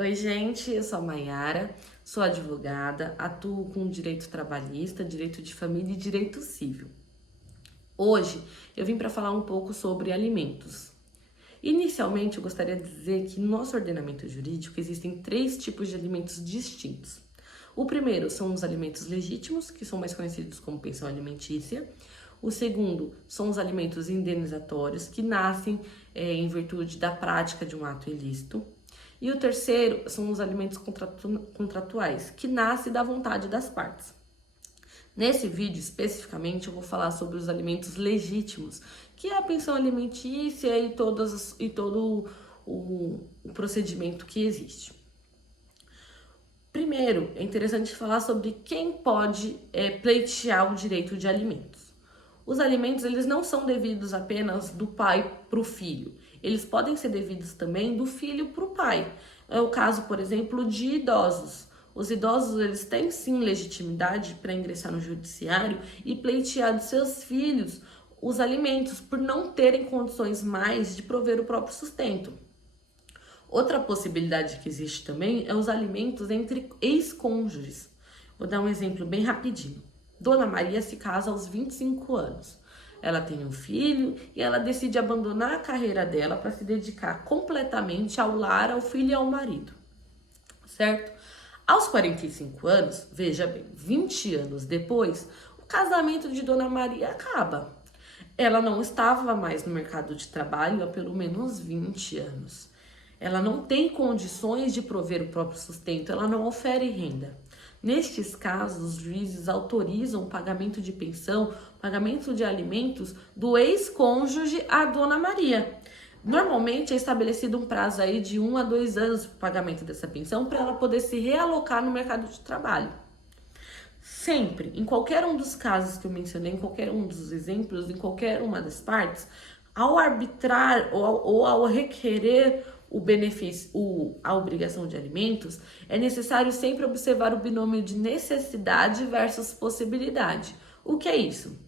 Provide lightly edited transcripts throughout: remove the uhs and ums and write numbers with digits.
Oi, gente, eu sou a Mayara, sou advogada, atuo com direito trabalhista, direito de família e direito civil. Hoje eu vim para falar um pouco sobre alimentos. Inicialmente, eu gostaria de dizer que no nosso ordenamento jurídico existem três tipos de alimentos distintos. O primeiro são os alimentos legítimos, que são mais conhecidos como pensão alimentícia. O segundo são os alimentos indenizatórios, que nascem em virtude da prática de um ato ilícito. E o terceiro são os alimentos contratuais, que nascem da vontade das partes. Nesse vídeo, especificamente, eu vou falar sobre os alimentos legítimos, que é a pensão alimentícia e todo o procedimento que existe. Primeiro, é interessante falar sobre quem pode pleitear o direito de alimentos. Os alimentos, eles não são devidos apenas do pai para o filho. Eles podem ser devidos também do filho para o pai. É o caso, por exemplo, de idosos. Os idosos, eles têm sim legitimidade para ingressar no judiciário e pleitear dos seus filhos os alimentos, por não terem condições mais de prover o próprio sustento. Outra possibilidade que existe também é os alimentos entre ex-cônjuges. Vou dar um exemplo bem rapidinho. Dona Maria se casa aos 25 anos. Ela tem um filho e ela decide abandonar a carreira dela para se dedicar completamente ao lar, ao filho e ao marido. Certo? Aos 45 anos, veja bem, 20 anos depois, o casamento de Dona Maria acaba. Ela não estava mais no mercado de trabalho há pelo menos 20 anos. Ela não tem condições de prover o próprio sustento, ela não ofere renda. Nestes casos, os juízes autorizam o pagamento de pensão, pagamento de alimentos do ex-cônjuge à Dona Maria. Normalmente é estabelecido um prazo aí de 1 a 2 anos para o pagamento dessa pensão para ela poder se realocar no mercado de trabalho. Sempre, em qualquer um dos casos que eu mencionei, em qualquer um dos exemplos, em qualquer uma das partes, ao arbitrar ou ao requerer o benefício, a obrigação de alimentos, é necessário sempre observar o binômio de necessidade versus possibilidade. O que é isso?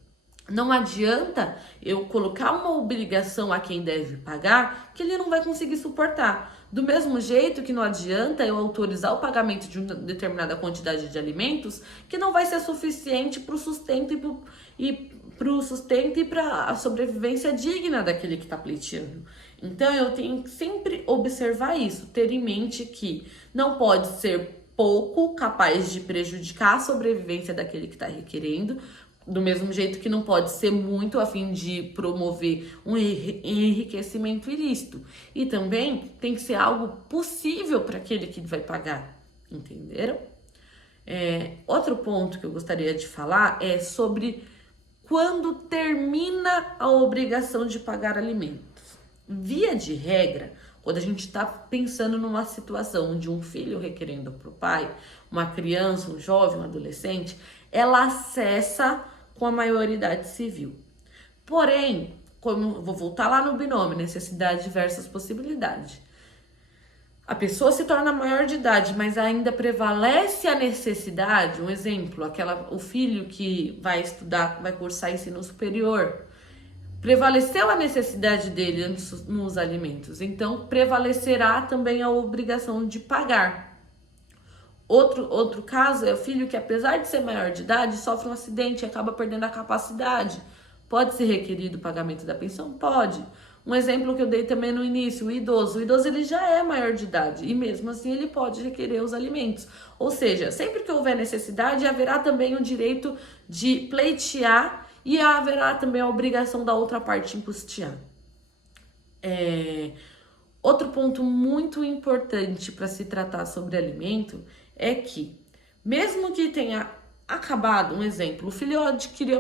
Não adianta eu colocar uma obrigação a quem deve pagar que ele não vai conseguir suportar. Do mesmo jeito que não adianta eu autorizar o pagamento de uma determinada quantidade de alimentos que não vai ser suficiente para o sustento e para a sobrevivência digna daquele que está pleiteando. Então eu tenho que sempre observar isso, ter em mente que não pode ser pouco capaz de prejudicar a sobrevivência daquele que está requerendo, do mesmo jeito que não pode ser muito a fim de promover um enriquecimento ilícito. E também tem que ser algo possível para aquele que vai pagar, entenderam? Outro ponto que eu gostaria de falar é sobre quando termina a obrigação de pagar alimentos. Via de regra, quando a gente está pensando numa situação de um filho requerendo para o pai, uma criança, um jovem, um adolescente, ela acessa com a maioridade civil. Porém, como vou voltar lá no binômio, necessidade versus possibilidade. A pessoa se torna maior de idade, mas ainda prevalece a necessidade. Um exemplo, o filho que vai estudar, vai cursar ensino superior, prevaleceu a necessidade dele nos alimentos, então prevalecerá também a obrigação de pagar. Outro caso é o filho que, apesar de ser maior de idade, sofre um acidente e acaba perdendo a capacidade. Pode ser requerido o pagamento da pensão? Pode. Um exemplo que eu dei também no início, o idoso. O idoso ele já é maior de idade e mesmo assim ele pode requerer os alimentos. Ou seja, sempre que houver necessidade, haverá também o direito de pleitear e haverá também a obrigação da outra parte em custear. Outro ponto muito importante para se tratar sobre alimento é que, mesmo que tenha acabado, um exemplo, o filho adquiriu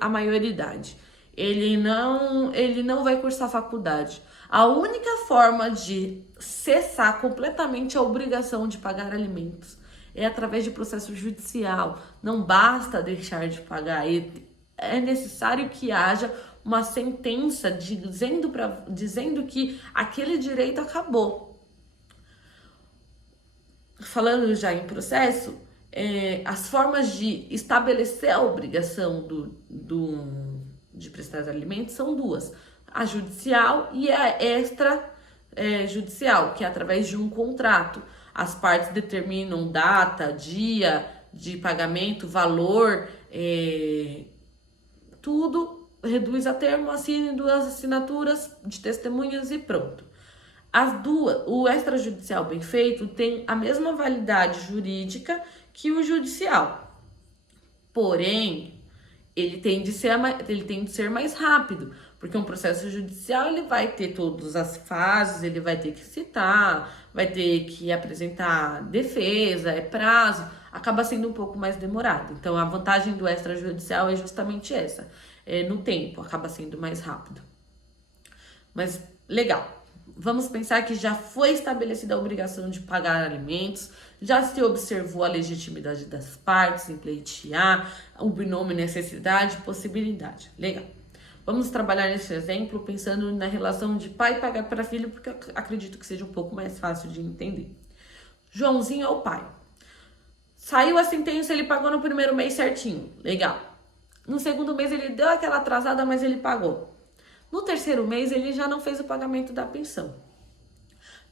a maioridade, ele não vai cursar faculdade. A única forma de cessar completamente a obrigação de pagar alimentos é através de processo judicial. Não basta deixar de pagar, é necessário que haja uma sentença dizendo que aquele direito acabou. Falando já em processo, as formas de estabelecer a obrigação de prestar alimentos são duas: a judicial e a extrajudicial, que é através de um contrato. as partes determinam data, dia de pagamento, valor, tudo reduz a termo, assine 2 assinaturas de testemunhas e pronto. O extrajudicial bem feito tem a mesma validade jurídica que o judicial. Porém, ele tem de ser mais rápido, porque um processo judicial ele vai ter todas as fases, ele vai ter que citar, vai ter que apresentar defesa, prazo, acaba sendo um pouco mais demorado. Então, a vantagem do extrajudicial é justamente essa, no tempo, acaba sendo mais rápido. Mas, legal. Vamos pensar que já foi estabelecida a obrigação de pagar alimentos, já se observou a legitimidade das partes em pleitear, o binômio necessidade e possibilidade. Legal. Vamos trabalhar nesse exemplo pensando na relação de pai pagar para filho, porque eu acredito que seja um pouco mais fácil de entender. Joãozinho é o pai. Saiu a sentença, ele pagou no primeiro mês certinho. Legal. No segundo mês ele deu aquela atrasada, mas ele pagou. No terceiro mês, ele já não fez o pagamento da pensão.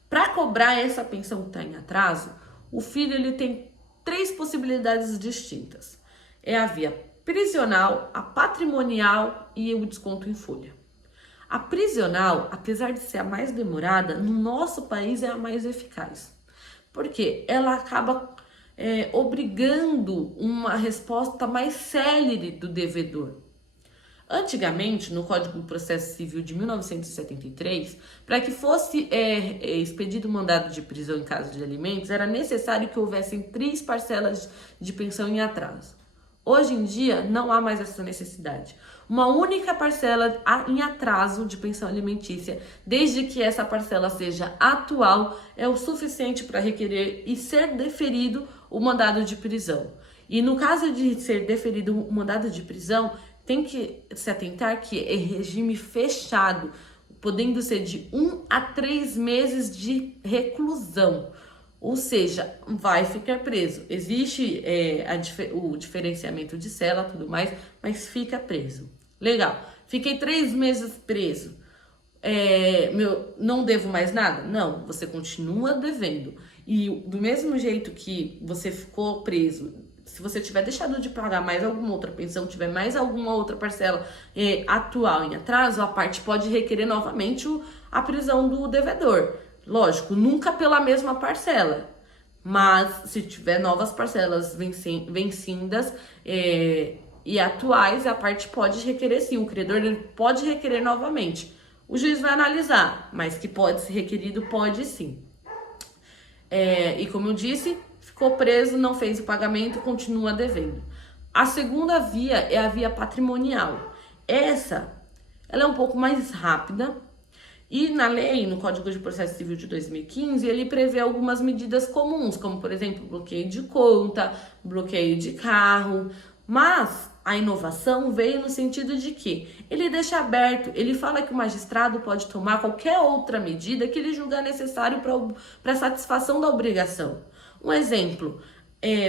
Para cobrar essa pensão que está em atraso, o filho ele tem 3 possibilidades distintas. É a via prisional, a patrimonial e o desconto em folha. A prisional, apesar de ser a mais demorada, no nosso país é a mais eficaz. Porque ela acaba obrigando uma resposta mais célere do devedor. Antigamente, no Código de Processo Civil de 1973, para que fosse expedido o mandado de prisão em caso de alimentos, era necessário que houvessem 3 parcelas de pensão em atraso. Hoje em dia, não há mais essa necessidade. Uma única parcela em atraso de pensão alimentícia, desde que essa parcela seja atual, é o suficiente para requerer e ser deferido o mandado de prisão. E no caso de ser deferido o mandado de prisão, tem que se atentar que é regime fechado, podendo ser de 1 a 3 meses de reclusão. Ou seja, vai ficar preso. Existe o diferenciamento de cela e tudo mais, mas fica preso. Legal. Fiquei 3 meses preso. Não devo mais nada? Não, você continua devendo. E do mesmo jeito que você ficou preso, se você tiver deixado de pagar mais alguma outra pensão, tiver mais alguma outra parcela atual em atraso, a parte pode requerer novamente a prisão do devedor. Lógico, nunca pela mesma parcela, mas se tiver novas parcelas vencidas e atuais, a parte pode requerer sim, o credor ele pode requerer novamente. O juiz vai analisar, mas que pode ser requerido, pode sim. E como eu disse, ficou preso, não fez o pagamento, continua devendo. A segunda via é a via patrimonial. Ela é um pouco mais rápida e na lei, no Código de Processo Civil de 2015, ele prevê algumas medidas comuns, como por exemplo, bloqueio de conta, bloqueio de carro, mas a inovação veio no sentido de que ele deixa aberto, ele fala que o magistrado pode tomar qualquer outra medida que ele julgar necessário para satisfação da obrigação. Um exemplo,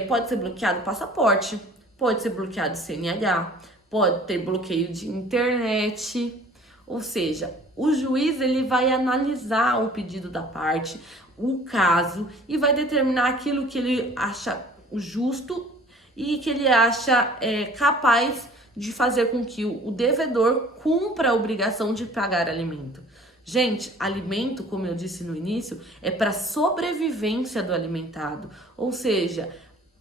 pode ser bloqueado o passaporte, pode ser bloqueado o CNH, pode ter bloqueio de internet, ou seja, o juiz ele vai analisar o pedido da parte, o caso, e vai determinar aquilo que ele acha justo e que ele acha capaz de fazer com que o devedor cumpra a obrigação de pagar alimento. Gente, alimento, como eu disse no início, é para sobrevivência do alimentado. Ou seja,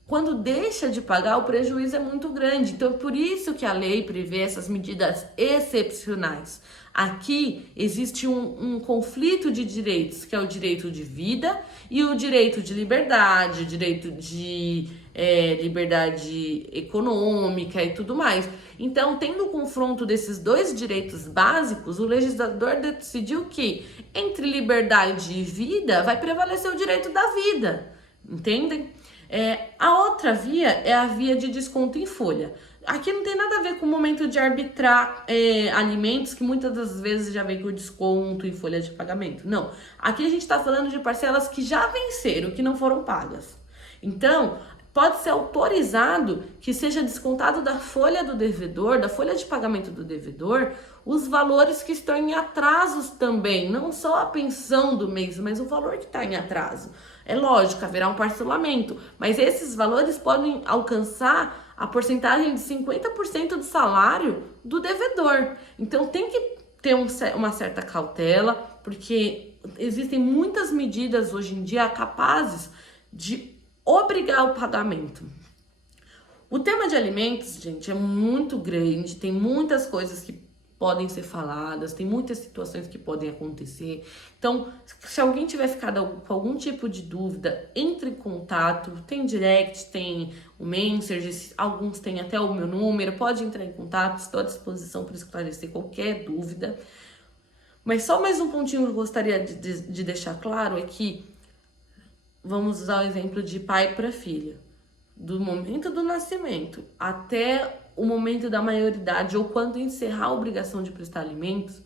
quando deixa de pagar, o prejuízo é muito grande. Então, é por isso que a lei prevê essas medidas excepcionais. Aqui existe um conflito de direitos, que é o direito de vida e o direito de liberdade, o direito de liberdade econômica e tudo mais. Então, tendo o confronto desses 2 direitos básicos, o legislador decidiu que entre liberdade e vida vai prevalecer o direito da vida, entendem? A outra via é a via de desconto em folha. Aqui não tem nada a ver com o momento de arbitrar alimentos, que muitas das vezes já vem com desconto em folha de pagamento. Não, aqui a gente está falando de parcelas que já venceram, que não foram pagas. Então, pode ser autorizado que seja descontado da folha do devedor, da folha de pagamento do devedor, os valores que estão em atrasos também, não só a pensão do mês, mas o valor que está em atraso. É lógico, haverá um parcelamento, mas esses valores podem alcançar a porcentagem de 50% do salário do devedor. Então tem que ter uma certa cautela, porque existem muitas medidas hoje em dia capazes de obrigar o pagamento. O tema de alimentos, gente, é muito grande, tem muitas coisas que podem ser faladas, tem muitas situações que podem acontecer. Então, se alguém tiver ficado com algum tipo de dúvida, entre em contato, tem direct, tem o Messenger, alguns têm até o meu número, pode entrar em contato, estou à disposição para esclarecer qualquer dúvida. Mas só mais um pontinho que eu gostaria de deixar claro é que vamos usar o exemplo de pai para filha. Do momento do nascimento até o momento da maioridade ou quando encerrar a obrigação de prestar alimentos,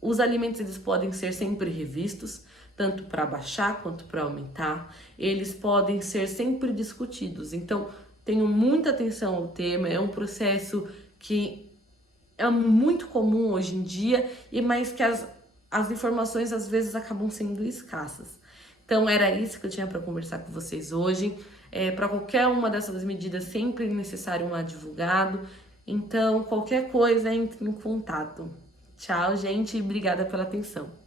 os alimentos eles podem ser sempre revistos, tanto para baixar quanto para aumentar. Eles podem ser sempre discutidos. Então, tenham muita atenção ao tema. É um processo que é muito comum hoje em dia, mas que as informações às vezes acabam sendo escassas. Então era isso que eu tinha para conversar com vocês hoje. Para qualquer uma dessas medidas sempre é necessário um advogado. Então qualquer coisa entre em contato. Tchau, gente, e obrigada pela atenção.